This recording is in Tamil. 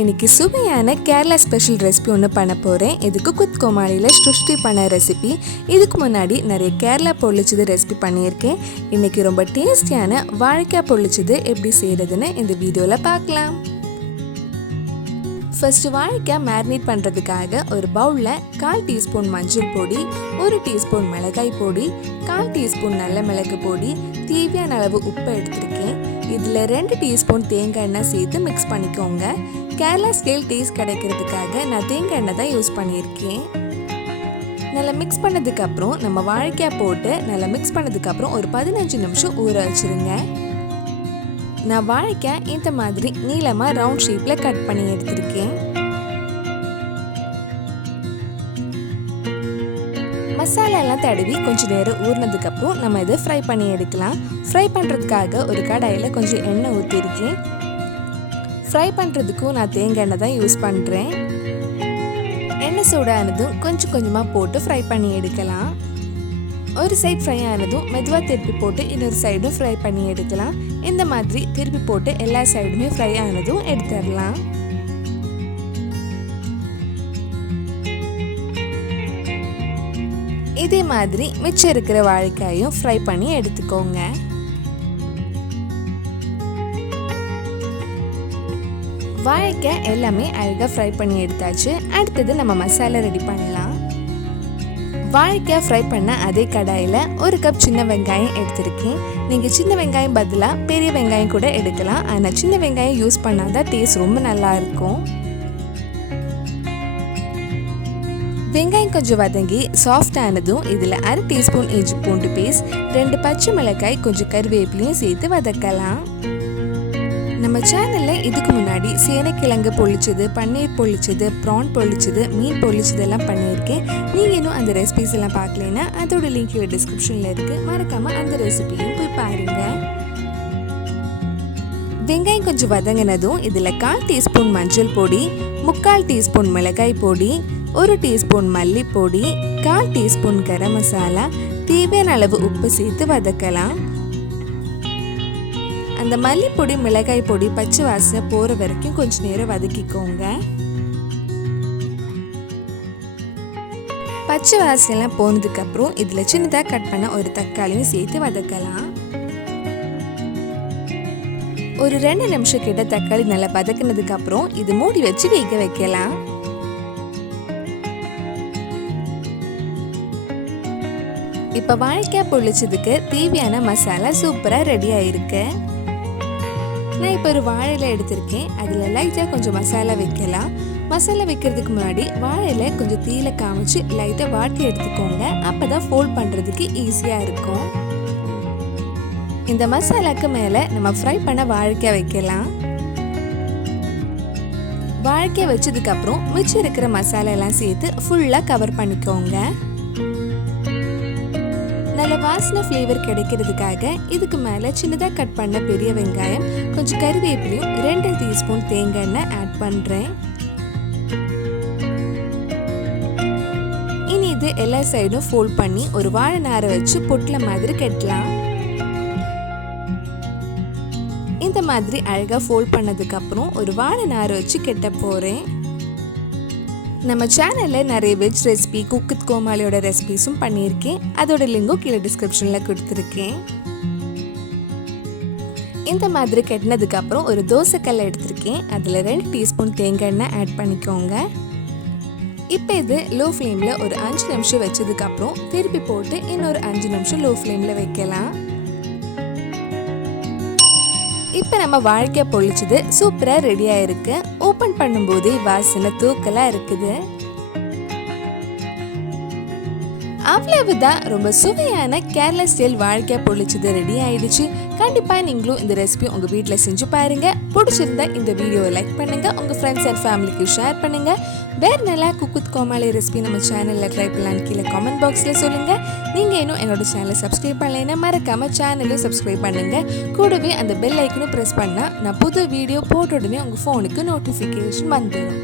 இன்னைக்கு சுவையான கேரளா ஸ்பெஷல் ரெசிபி ஒன்று பண்ண போகிறேன். இது கோமாளியில் ஸ்ருஷ்டி பண்ண ரெசிபி. இதுக்கு முன்னாடி நிறைய கேரளா பொள்ளிச்சது ரெசிபி பண்ணியிருக்கேன். இன்னைக்கு ரொம்ப டேஸ்டியான வாழைக்காய் பொள்ளிச்சது எப்படி செய்கிறதுன்னு இந்த வீடியோவில் பார்க்கலாம். ஃபர்ஸ்ட் வாழைக்காய் மேரினேட் பண்ணுறதுக்காக ஒரு பவுலில் 1/4 டீஸ்பூன் மஞ்சள் பொடி, 1 டீஸ்பூன் மிளகாய் பொடி, 1/4 டீஸ்பூன் நல்ல மிளகு பொடி, தேவையான அளவு உப்பு எடுத்துருக்கேன். இதில் 2 டீஸ்பூன் தேங்காய் எண்ணெய் சேர்த்து மிக்ஸ் பண்ணிக்கோங்க. கேரளா ஸ்டைல் டேஸ்ட் கிடைக்கிறதுக்காக நான் தேங்காய் எண்ணெய் தான் யூஸ் பண்ணியிருக்கேன். நல்லா மிக்ஸ் பண்ணதுக்கப்புறம் நம்ம வாழைக்காய் போட்டு நல்லா மிக்ஸ் பண்ணதுக்கப்புறம் ஒரு 15 நிமிஷம் ஊற வச்சுருங்க. நான் வாழைக்காய் இந்த மாதிரி நீளமாக ரவுண்ட் ஷேப்பில் கட் பண்ணி எடுத்திருக்கேன். மசாலாலாம் தடவி கொஞ்சம் நேரம் ஊறினதுக்கப்புறம் நம்ம இதை ஃப்ரை பண்ணி எடுக்கலாம். ஃப்ரை பண்ணுறதுக்காக ஒரு கடாயில் கொஞ்சம் எண்ணெய் ஊற்றிருக்கேன். ஃப்ரை பண்ணுறதுக்கும் நான் தேங்காய் எண்ணெய் தான் யூஸ் பண்ணுறேன். எண்ணெய் சூடானதும் கொஞ்சம் கொஞ்சமாக போட்டு ஃப்ரை பண்ணி எடுக்கலாம். ஒரு சைடு ஃப்ரை ஆனதும் மெதுவாக திருப்பி போட்டு இன்னொரு சைடும் ஃப்ரை பண்ணி எடுக்கலாம். இந்த மாதிரி திருப்பி போட்டு எல்லா சைடுமே ஃப்ரை ஆனதும் எடுத்துடலாம். இதே மாதிரி மிச்சம் இருக்கிற வாழைக்காயும் ஃப்ரை பண்ணி எடுத்துக்கோங்க. வாழைக்காய் எல்லாமே அழகாக ஃப்ரை பண்ணி எடுத்தாச்சு. அடுத்தது நம்ம மசாலா ரெடி பண்ணலாம். வாழைக்காய் ஃப்ரை பண்ண அதே கடாயில் 1 கப் சின்ன வெங்காயம் எடுத்திருக்கேன். நீங்கள் சின்ன வெங்காயம் பதிலாக பெரிய வெங்காயம் கூட எடுக்கலாம். ஆனால் சின்ன வெங்காயம் யூஸ் பண்ணால் தான் டேஸ்ட் ரொம்ப நல்லா இருக்கும். வெங்காயம் கொஞ்சம் வதங்கி சாஃப்ட் ஆனதும் இதில் 1/2 டீஸ்பூன் இஞ்சி பூண்டு பேஸ்ட், 2 பச்சை மிளகாய், கொஞ்சம் கருவேப்பிலையும் சேர்த்து வதக்கலாம். நம்ம சேனலில் இதுக்கு முன்னாடி சேனைக்கிழங்கு பொள்ளிச்சது, பன்னீர் பொள்ளிச்சது, ப்ரான் பொள்ளிச்சது, மீன் பொள்ளிச்சது எல்லாம் பண்ணியிருக்கேன். நீங்கள் இன்னும் அந்த ரெசிபிஸ் எல்லாம் பார்க்கலைன்னா அதோட லிங்க் டிஸ்கிரிப்ஷனில் இருக்குது. மறக்காமல் அந்த ரெசிபியும் போய் பாருங்கள். வெங்காயம் கொஞ்சம் வதங்கினதும் இதில் 1/4 டீஸ்பூன் மஞ்சள் பொடி, 3/4 டீஸ்பூன் மிளகாய் பொடி, 1 டீஸ்பூன் மல்லிப்பொடி, 1/4 டீஸ்பூன் கரம் மசாலா, தேவையான அளவு உப்பு சேர்த்து வதக்கலாம். அந்த மல்லிப்பொடி மிளகாய் பொடி பச்சை வாசனை போகிற வரைக்கும் கொஞ்சம் நேரம் வதக்கிக்கோங்க. பச்சை வாசனைலாம் போனதுக்கப்புறம் இதில் சின்னதாக கட் பண்ண ஒரு தக்காளியும் சேர்த்து வதக்கலாம். ஒரு 2 நிமிஷம் கிட்ட தக்காளி நல்லா வதக்கினதுக்கப்புறம் இது மூடி வச்சு வேக வைக்கலாம். இப்போ வாழைக்காய் பொள்ளிச்சதுக்கு தேவையான மசாலா சூப்பராக ரெடி ஆயிருக்கு. நான் இப்போ ஒரு வாழையில எடுத்திருக்கேன். அதில் லைட்டாக கொஞ்சம் மசாலா வைக்கலாம். மசாலா வைக்கிறதுக்கு முன்னாடி வாழையில கொஞ்சம் தீயில காமிச்சு லைட்டாக வாட்டி எடுத்துக்கோங்க. அப்போ தான் ஃபோல்ட் பண்ணுறதுக்கு ஈஸியாக இருக்கும். இந்த மசாலாக்கு மேலே நம்ம ஃப்ரை பண்ண வாழைக்காய் வைக்கலாம். வாழைக்காய் வச்சதுக்கப்புறம் மிச்சம் இருக்கிற மசாலா எல்லாம் சேர்த்து ஃபுல்லாக கவர் பண்ணிக்கோங்க. நல்ல வாசனை ஃப்ளேவர் கிடைக்கிறதுக்காக இதுக்கு மேலே சின்னதாக கட் பண்ண பெரிய வெங்காயம், கொஞ்சம் கருவேப்பிலையும், 2 டீஸ்பூன் தேங்காய் எண்ணெய் ஆட் பண்ணுறேன். இனி இது எல்லா சைடும் ஃபோல்ட் பண்ணி ஒரு வாழை நாரை வச்சு பொட்டல மாதிரி கட்டலாம். இந்த மாதிரி அழகாக ஃபோல்ட் பண்ணதுக்கப்புறம் ஒரு வாழை நாரை வச்சு கட்ட போகிறேன். நம்ம சேனலில் நிறைய வெஜ் ரெசிபி கோமாளியோட ரெசிபிஸும் பண்ணியிருக்கேன். அதோட லிங்கும் கீழே டிஸ்கிரிப்ஷனில் கொடுத்துருக்கேன். இந்த மாதிரி கட்டினதுக்கப்புறம் ஒரு தோசைக்கல்லை எடுத்திருக்கேன். அதில் 2 டீஸ்பூன் தேங்காய் எண்ணெய் ஆட் பண்ணிக்கோங்க. இப்போ இது லோ ஃப்ளேமில் ஒரு 5 நிமிஷம் வச்சதுக்கப்புறம் திருப்பி போட்டு இன்னொரு 5 நிமிஷம் லோ ஃப்ளேமில் வைக்கலாம். இப்போ நம்ம வாழைக்காய் பொள்ளிச்சது சூப்பராக ரெடியாக இருக்கு. ஓப்பன் பண்ணும்போதே வாசனை தூக்கலாக இருக்குது. அவ்வளவுதான், ரொம்ப சுவையான கேரளா ஸ்டைல் வாழைக்காய் பொள்ளிச்சது ரெடி ஆயிடுச்சு. கண்டிப்பாக நீங்களும் இந்த ரெசிபி உங்கள் வீட்டில் செஞ்சு பாருங்க. பிடிச்சிருந்தா இந்த வீடியோவை லைக் பண்ணுங்க, உங்கள் ஃப்ரெண்ட்ஸ் அண்ட் ஃபேமிலிக்கு ஷேர் பண்ணுங்க. வேறு நல்லா கோமாளி ரெசிபி நம்ம சேனலில் ட்ரை பண்ணலான்னு கீழே கமெண்ட் பாக்ஸில் சொல்லுங்கள். நீங்கள் இன்னும் என்னோட சேனலை சப்ஸ்கிரைப் பண்ணலைன்னா மறக்காமல் சேனலையும் சப்ஸ்கிரைப் பண்ணுங்கள். கூடவே அந்த பெல் ஐக்கனும் ப்ரெஸ் பண்ணால் நான் புது வீடியோ போட்ட உடனே உங்கள் ஃபோனுக்கு நோட்டிஃபிகேஷன் வந்துடும்.